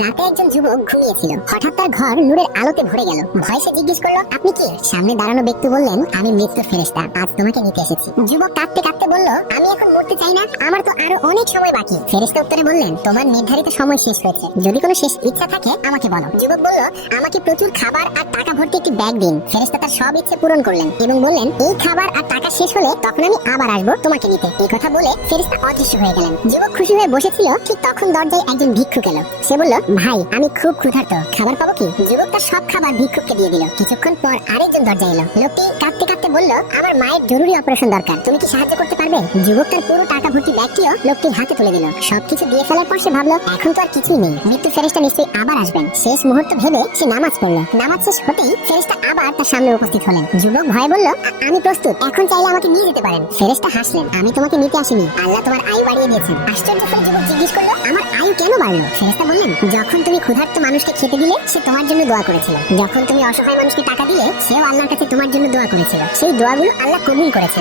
রাতে একজন যুবক ঘুমিয়েছিল। হঠাৎ তার ঘর নূরের আলোতে ভরে গেল। ভয় সে জিজ্ঞেস করলো, আপনি কি? সামনে দাঁড়ানো ব্যক্তি বললেন, আমি মৃত্যুর ফেরেশতা, আজ তোমাকে নিতে এসেছি। যুবক কাঁদতে কাঁদতে বলল, আমি এখন মরতে চাই না, আমার তো আরো অনেক সময় বাকি। ফেরেশতা উত্তরে বললেন, তোমার নির্ধারিত সময় শেষ হয়েছে, যদি কোনো শেষ ইচ্ছা থাকে আমাকে বলো। যুবক বলল, আমাকে প্রচুর খাবার আর টাকা ভর্তি একটি ব্যাগ দিন। ফেরেশতা তার সব ইচ্ছে পূরণ করলেন এবং বললেন, এই খাবার আর টাকা শেষ হলে তখন আমি আবার আসবো তোমাকে নিতে। এই কথা বলে ফেরেশতা অদৃশ্য হয়ে গেলেন। যুবক খুশি হয়ে বসেছিল, ঠিক তখন দরজায় একজন ভিক্ষুক এলো। সে বলল, ভাই আমি খুব ক্ষুধার্ত, খাবার পাবো কি? যুবক তার সব খাবার ভিক্ষুককে দিয়ে দিল। কিছুক্ষণ পর আরেকজন দরজা এলো। লোকটি কাঁদতে কাঁদতে বলল, আমার মায়ের জরুরি অপারেশন দরকার, তুমি কি সাহায্য করতে পারবে? যুবক তার পুরো টাকা ভর্তি ব্যাগটিও লোকটির হাতে তুলে দিল। সবকিছু দিয়ে ফেলার পর সে ভাবলো, এখন তো আর কিছুই নেই, মৃত্যু ফেরেশতা নিশ্চয়ই আবার আসবেন। শেষ মুহূর্ত ভেবে সে নামাজ পড়লো। নামাজ শেষ হতেই ফেরেশতা আবার তার সামনে উপস্থিত হলেন। যুবক ভয়ে বলল, আমি প্রস্তুত, এখন চাইলে আমাকে নিয়ে যেতে পারেন। ফেরেশতা হাসলেন, আমি তোমাকে নিতে আসিনি, আল্লাহ তোমার আয়ু বাড়িয়ে দিয়েছেন। আশ্চর্য হয়ে যুবক জিজ্ঞেস করলো, আমার আয়ু কেন বাড়লো? ফেরেশতা বললেন, যখন তুমি ক্ষুধার্ত মানুষকে খেতে দিলে সে তোমার জন্য দোয়া করেছিল, যখন তুমি অসহায় মানুষকে টাকা দিলে সেও আল্লাহর কাছে তোমার জন্য দোয়া করেছিল, সেই দোয়াগুলো আল্লাহ কবুল করেছেন।